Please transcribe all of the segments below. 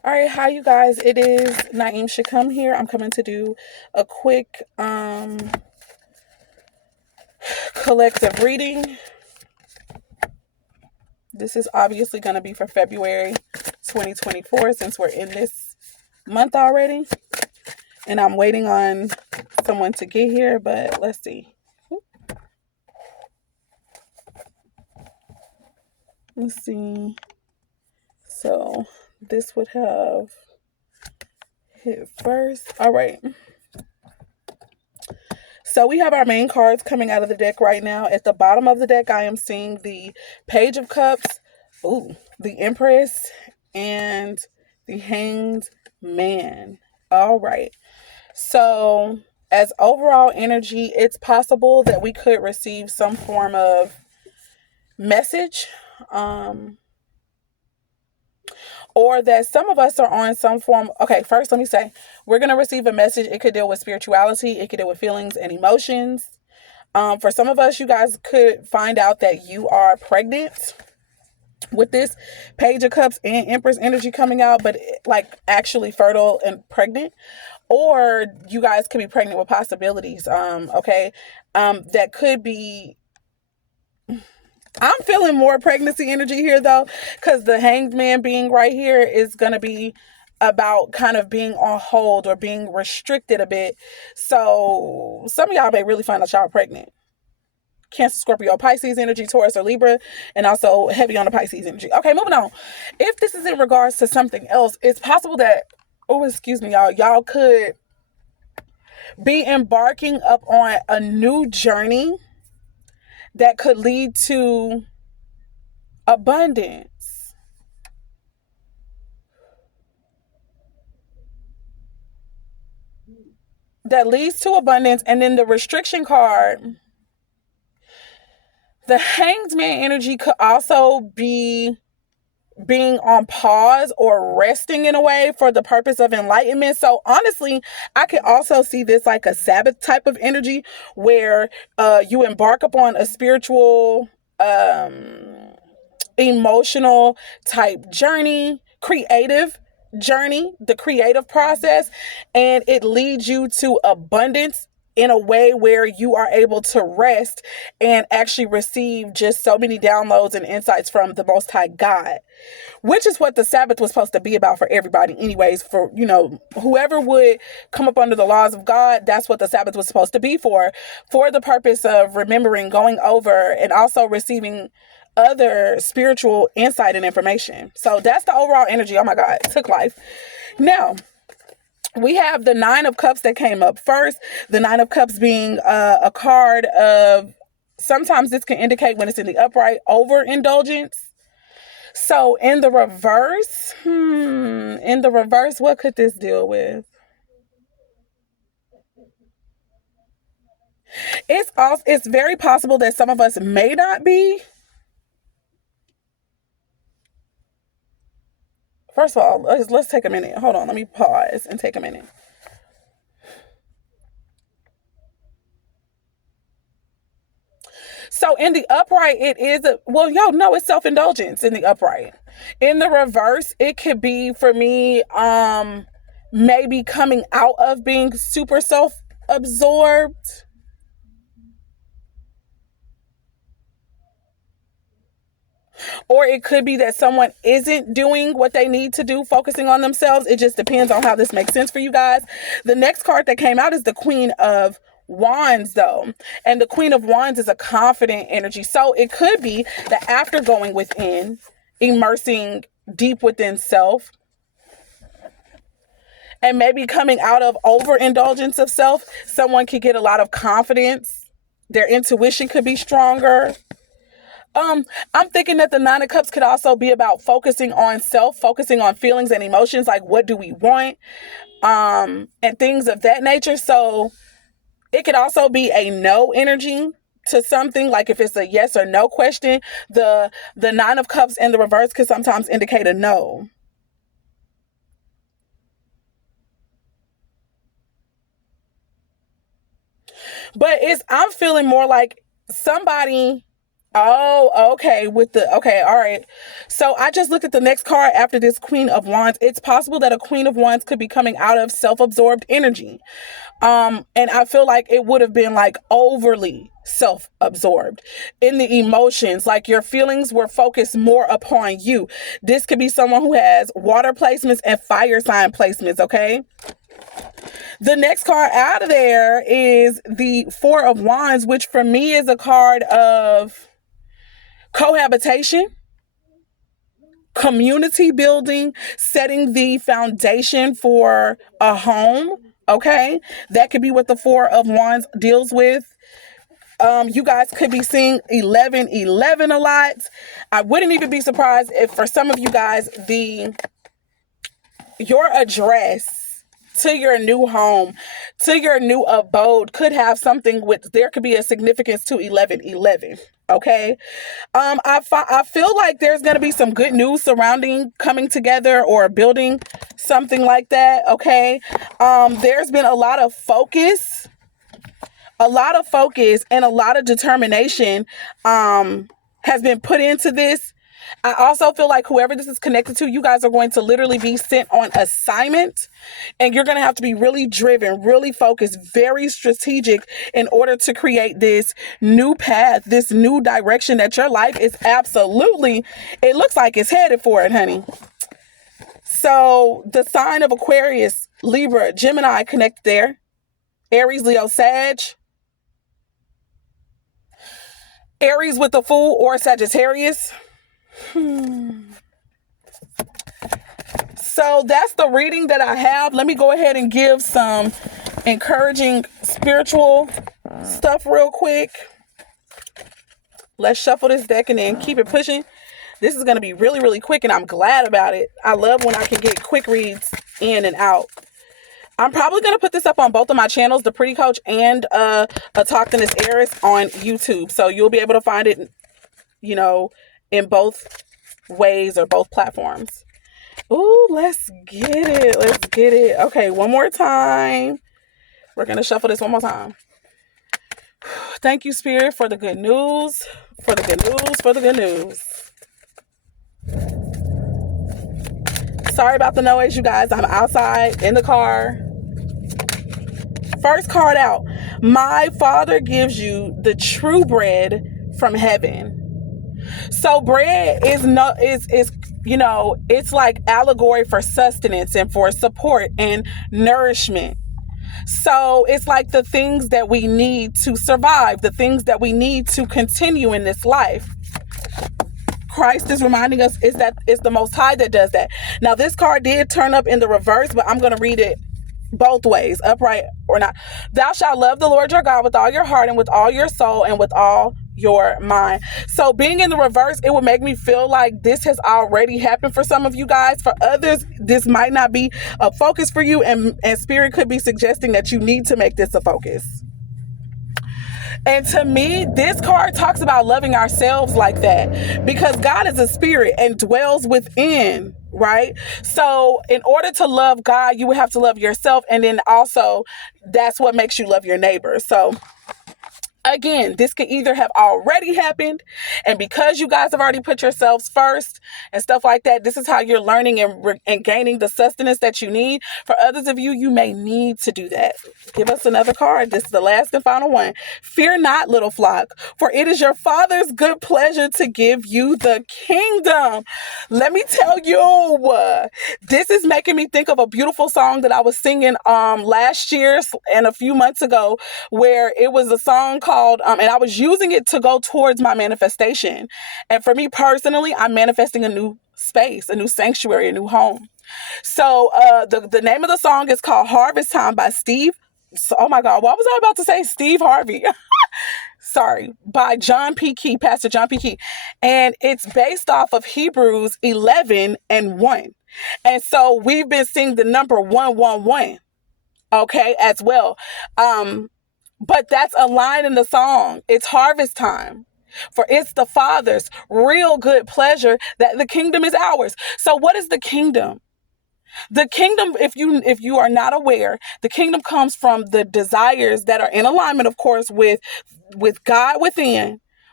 All right, hi you guys. It is Naeem Shakam here. I'm coming to do a quick collective reading. This is obviously going to be for February 2024 since we're in this month already. And I'm waiting on someone to get here, but let's see. Let's see. So this would have hit first. All right. So we have our main cards coming out of the deck right now. At the bottom of the deck, I am seeing the Page of Cups, the Empress, and the Hanged Man. All right. So as overall energy, it's possible that we could receive some form of message. Or that some of us are on some form. Okay, first let me say, we're going to receive a message. It could deal with spirituality. It could deal with feelings and emotions. For some of us, you guys could find out that you are pregnant with this Page of Cups and Empress energy coming out, but like actually fertile and pregnant. Or you guys could be pregnant with possibilities. Okay. That could be. I'm feeling more pregnancy energy here though, because the Hanged Man being right here is going to be about kind of being on hold or being restricted a bit. So some of y'all may really find out y'all pregnant. Cancer, Scorpio, Pisces energy, Taurus, or Libra, and also heavy on the Pisces energy. Okay, moving on. If this is in regards to something else, it's possible that, oh, excuse me, y'all could be embarking up on a new journey that could lead to abundance. That leads to abundance. And then the restriction card, the Hanged Man energy could also be being on pause or resting in a way for the purpose of enlightenment. So honestly, I could also see this like a Sabbath type of energy where you embark upon a spiritual, emotional type journey, creative journey, the creative process, and it leads you to abundance in a way where you are able to rest and actually receive just so many downloads and insights from the Most High God, which is what the Sabbath was supposed to be about for everybody anyways. For, whoever would come up under the laws of God, that's what the Sabbath was supposed to be for the purpose of remembering, going over, and also receiving other spiritual insight and information. So that's the overall energy. Oh my God, it took life. Now, we have the Nine of Cups that came up first. The Nine of Cups being a card of, sometimes this can indicate when it's in the upright, overindulgence. So in the reverse, what could this deal with? It's very possible that some of us may not be. First of all, let's take a minute. Hold on, let me pause and take a minute. So in the upright, it is it's self-indulgence in the upright. In the reverse, it could be for me, maybe coming out of being super self-absorbed. Or it could be that someone isn't doing what they need to do, focusing on themselves. It just depends on how this makes sense for you guys. The next card that came out is the Queen of Wands, though. And the Queen of Wands is a confident energy. So it could be that after going within, immersing deep within self, and maybe coming out of overindulgence of self, someone could get a lot of confidence. Their intuition could be stronger. I'm thinking that the Nine of Cups could also be about focusing on self, focusing on feelings and emotions, like what do we want, and things of that nature. So it could also be a no energy to something, like if it's a yes or no question. The Nine of Cups in the reverse could sometimes indicate a no. But I'm feeling more like somebody Oh, okay. Okay, all right. So I just looked at the next card after this Queen of Wands. It's possible that a Queen of Wands could be coming out of self-absorbed energy. And I feel like it would have been like overly self-absorbed in the emotions, like your feelings were focused more upon you. This could be someone who has water placements and fire sign placements, okay? The next card out of there is the Four of Wands, which for me is a card of cohabitation, community building, setting the foundation for a home. Okay, that could be what the Four of Wands deals with. You guys could be seeing 1111 a lot. I wouldn't even be surprised if for some of you guys your address to your new home, to your new abode could have something with, there could be a significance to 1111. Okay. I feel like there's going to be some good news surrounding coming together or building something like that. Okay. There's been a lot of focus and a lot of determination has been put into this. I also feel like whoever this is connected to, you guys are going to literally be sent on assignment, and you're going to have to be really driven, really focused, very strategic in order to create this new path, this new direction that your life is absolutely, it looks like it's headed for it, honey. So the sign of Aquarius, Libra, Gemini connect there. Aries, Leo, Sag. Aries with the Fool or Sagittarius. So that's the reading that I have. Let me go ahead and give some encouraging spiritual stuff real quick. Let's shuffle this deck and then keep it pushing. This is going to be really, really quick, and I'm glad about it. I love when I can get quick reads in and out. I'm probably going to put this up on both of my channels, The Pretty Coach and A Talk to This Heiress on YouTube. So you'll be able to find it, you know, in both ways or both platforms. Ooh, let's get it. Let's get it. Okay, one more time. We're going to shuffle this one more time. Thank you, Spirit, for the good news. For the good news. For the good news. Sorry about the noise, you guys. I'm outside in the car. First card out. My Father gives you the true bread from heaven. So bread is you know, it's like allegory for sustenance and for support and nourishment. So it's like the things that we need to survive, the things that we need to continue in this life. Christ is reminding us is that it's the Most High that does that. Now, this card did turn up in the reverse, but I'm going to read it both ways, upright or not. Thou shalt love the Lord your God with all your heart and with all your soul and with all your mind. So being in the reverse, it would make me feel like this has already happened for some of you guys. For others, this might not be a focus for you, and Spirit could be suggesting that you need to make this a focus. And to me, this card talks about loving ourselves like that, because God is a spirit and dwells within, right? So in order to love God, you would have to love yourself. And then also that's what makes you love your neighbor. So again, this could either have already happened, and because you guys have already put yourselves first and stuff like that, this is how you're learning and gaining the sustenance that you need. For others of you, you may need to do that. Give us another card. This is the last and final one. Fear not, little flock, for it is your Father's good pleasure to give you the kingdom. Let me tell you, this is making me think of a beautiful song that I was singing last year and a few months ago, where it was a song called and I was using it to go towards my manifestation. And for me personally, I'm manifesting a new space, a new sanctuary, a new home. So the name of the song is called Harvest Time by Steve. Oh my God, what was I about to say? Steve Harvey. Sorry, by John P. Key, Pastor John P. Key. And it's based off of Hebrews 11 and 1. And so we've been seeing the number 111, okay, as well. But that's a line in the song. It's harvest time. For it's the Father's real good pleasure that the kingdom is ours. So what is the kingdom? The kingdom, if you are not aware, the kingdom comes from the desires that are in alignment, of course, with God within,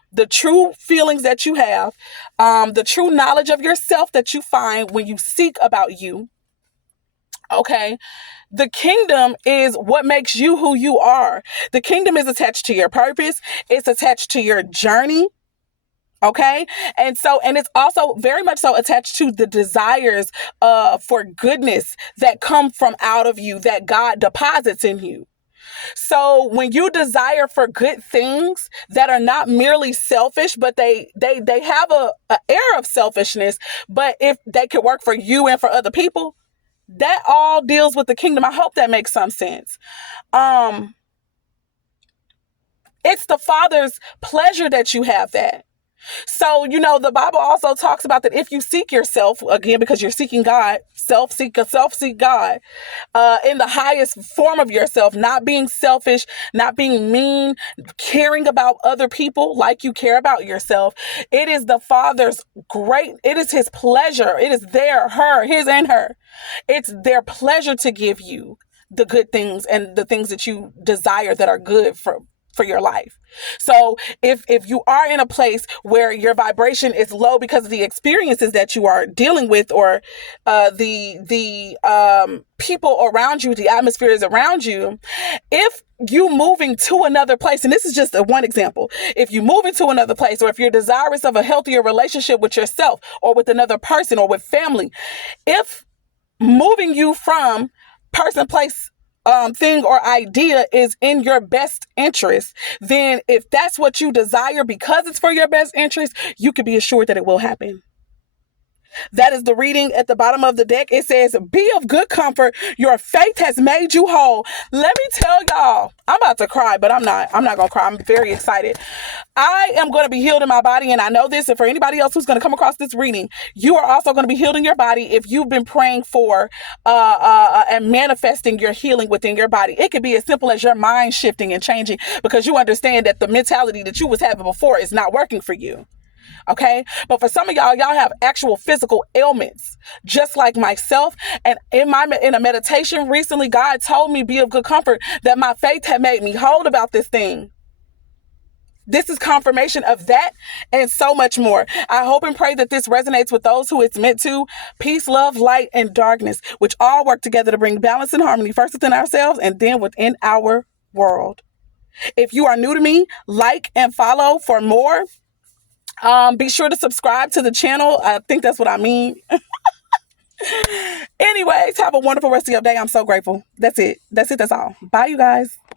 the true feelings that you have, the true knowledge of yourself that you find when you seek about you. Okay. The kingdom is what makes you who you are. The kingdom is attached to your purpose. It's attached to your journey. Okay. And it's also very much so attached to the desires for goodness that come from out of you, that God deposits in you. So when you desire for good things that are not merely selfish, but they have a air of selfishness, but if they could work for you and for other people, that all deals with the kingdom. I hope that makes some sense. It's the Father's pleasure that you have that. So, the Bible also talks about that if you seek yourself, again, because you're seeking God, self-seek God, in the highest form of yourself, not being selfish, not being mean, caring about other people like you care about yourself. It is the Father's it is his pleasure. It is his and her. It's their pleasure to give you the good things and the things that you desire that are good for your life. So if you are in a place where your vibration is low because of the experiences that you are dealing with, or the people around you, the atmospheres around you, if you moving to another place, and this is just one example, if you move into another place, or if you're desirous of a healthier relationship with yourself or with another person or with family, if moving you from person, place, thing or idea is in your best interest, then if that's what you desire because it's for your best interest, you can be assured that it will happen. That is the reading at the bottom of the deck. It says, be of good comfort. Your faith has made you whole. Let me tell y'all, I'm about to cry, but I'm not going to cry. I'm very excited. I am going to be healed in my body. And I know this. And for anybody else who's going to come across this reading, you are also going to be healed in your body if you've been praying for and manifesting your healing within your body. It could be as simple as your mind shifting and changing because you understand that the mentality that you was having before is not working for you. Okay. But for some of y'all have actual physical ailments, just like myself. And in a meditation recently, God told me, be of good comfort, that my faith had made me whole about this thing. This is confirmation of that and so much more. I hope and pray that this resonates with those who it's meant to. Peace, love, light, and darkness, which all work together to bring balance and harmony, first within ourselves and then within our world. If you are new to me, like and follow for more. Be sure to subscribe to the channel. I think that's what I mean. Anyways, have a wonderful rest of your day. I'm so grateful. That's it. That's all. Bye, you guys.